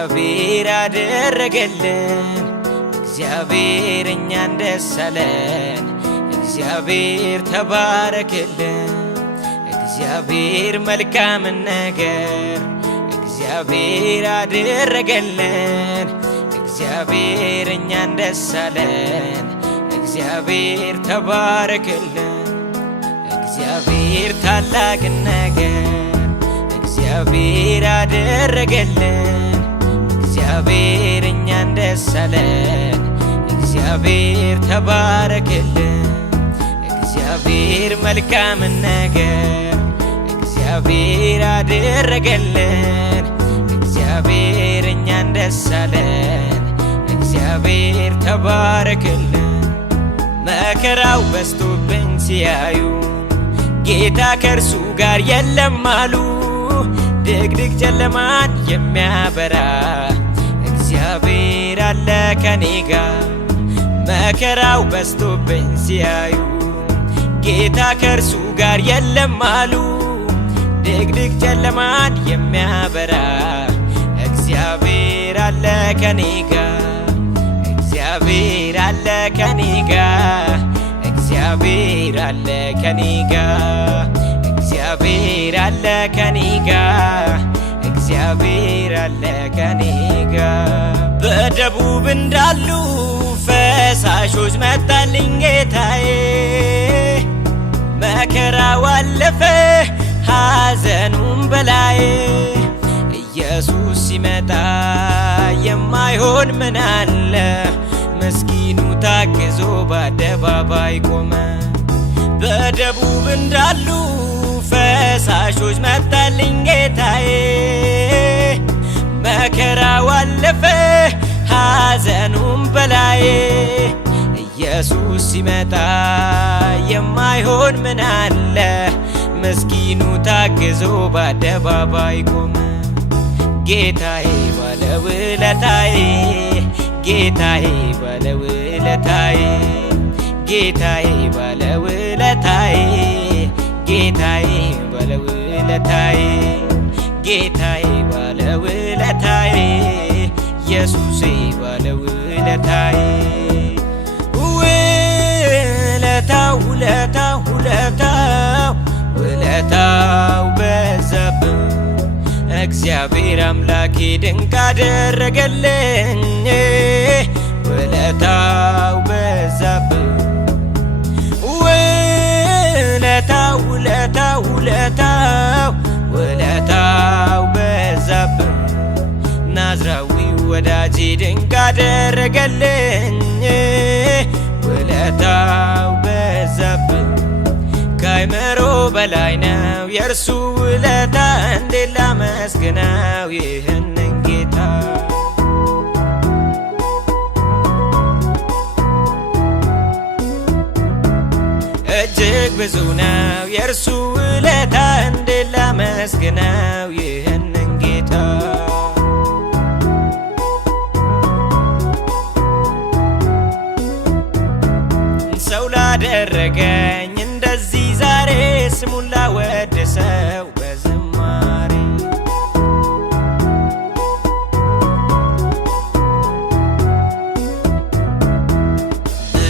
እግዚአብሔር አደረገልን እግዚአብሔር እኛን ደስ አለን እግዚአብሔር ተባረክልን እግዚአብሔር መልካም ነገር እግዚአብሔር አደረገልን እግዚአብሔር እኛን ደስ አለን እግዚአብሔር ተባረክልን እግዚአብሔር ታላቅ ነገር እግዚአብሔር አደረገልን እግዚአብሔር እኛን ደስ አለን እግዚአብሔር ተባረክልን እግዚአብሔር መልካም ነገር እግዚአብሔር አደረገልን እግዚአብሔር እኛን ደስ አለን እግዚአብሔር ተባረክልን መከራው በዝቶብኝ ሲያዩ ጌታ ከእርሱ ጋር የለም አሉ ድቅድቅ ጨለማን የሚያበራ እግዚአብሔር አለ ከኔ ጋር መከራው በዝቶብኝ ሲያዩ ጌታ ከእርሱ ጋር የለም አሉ ድቅድቅ ጨለማን የሚያበራ እግዚአብሔር አለ ከኔ ጋር እግዚአብሔር አለ ከኔ ጋር እግዚአብሔር አለ ከኔ ጋር እግዚአብሔር አለ ከኔ ጋር እግዚአብሔር አለ ከኔ ጋር በደቡብ እንዳሉ ፈሳሾች መጣልኝ ጌታዬ መከራው አለፈ ሐዘኑም በላዬ ኢየሱስ ሲመጣ የማይሆን ምን አለ ምስኪኑ ታግዞ በአደባባይ ቆመ በደቡብ እንዳሉ ፈሳሾች መጣልኝ ጌታዬ መከራው አለፈ ሐዘኑም በላዬ ኢየሱስ ሲመጣ የማይሆን ምን አለ ምስኪኑ ታግዞ በአደባባይ ቆመ ጌታዬ ባለውለታዬ ጌታዬ ባለውለታዬ ጌታዬ ባለውለታዬ ጌታዬ ባለውለታዬ ጌታዬ ባለውለታዬ ኢየሱሴ ባለውለታዬ ውለታው ውለታው ውለታው ውለታው በዛብኝ እግዚአብሔር አምላኬ ድንቅ አደረገልኝ ውለታው በዛብኝ ውለታው ውለታው ውለታው ውለታው በዛብኝ ናዝራዊ ወዳጄ ድንቅ አደረገልኝ ውለታው በዛብኝ ከአይምሮ በላይ ነው የእርሱ ውለታ እንዴት ላመስግነው ይህንን ጌታ እጅግ ብዙ ነው የእርሱ ውለታ እንዴት ላመስግነው ይህንን ጌታ ሰው ላደረገኝ እንደዚህ ዛሬ ስሙን ላወድሰው በዝማሬ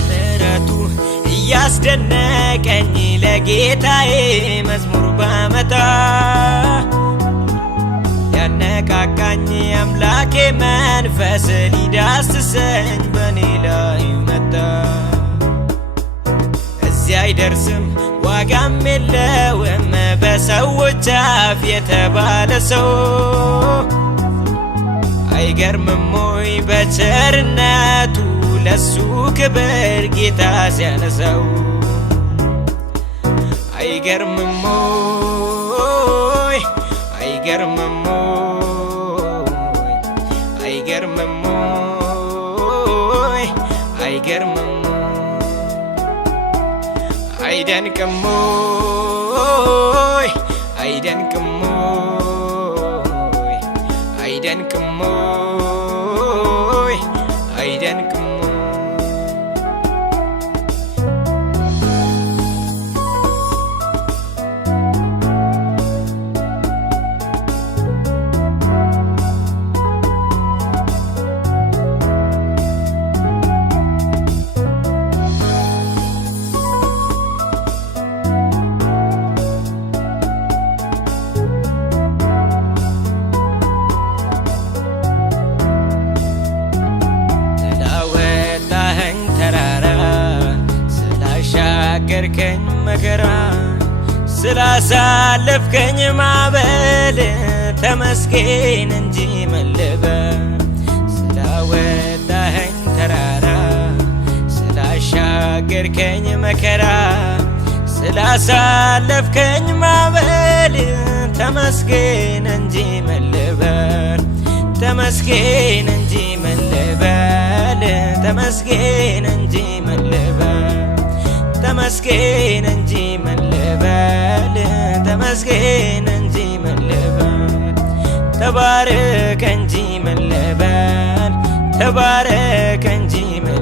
ምሕረቱ እያስደነቀኝ ለጌታዬ መዝሙር ባመጣ ያነቃቃኝ አምላኬ መንፈስ ሊዳስሰኝ በኔ ላይ መጣ እዚህ አይደርስም ዋጋም የለውም በሰዎች አፍ የተባለ ሰው አይገርምም ወይ በቸርነቱ ለሱ ክብር ጌታ ሲያነሳው አይገርምም ወይ አይገርምም ወይ አይገርምም ወይ አይገርምም አይደንቅም ወይ አይደንቅም ወይ አይደንቅም ወይ አይደንቅም ስላሻገርከኝ መከራ ስላሳለፍከኝ ማዕበል ተመስገን እንጂ ምን ልበል። ስላወጣኸኝ ተራራ ስላሻገርከኝ መከራ ስላሳለፍከኝ ማዕበል ተመስገን እንጂ ምን ልበል። ተመስገን እንጂ ምን ልበል። ተመስገን እንጂ ምን ልበል። ተመስገን እንጂ ምን ልበል። ተመስገን እንጂ ምን ልበል። ተባረክ እንጂ ምን ልበል። ተባረክ እንጂ ምን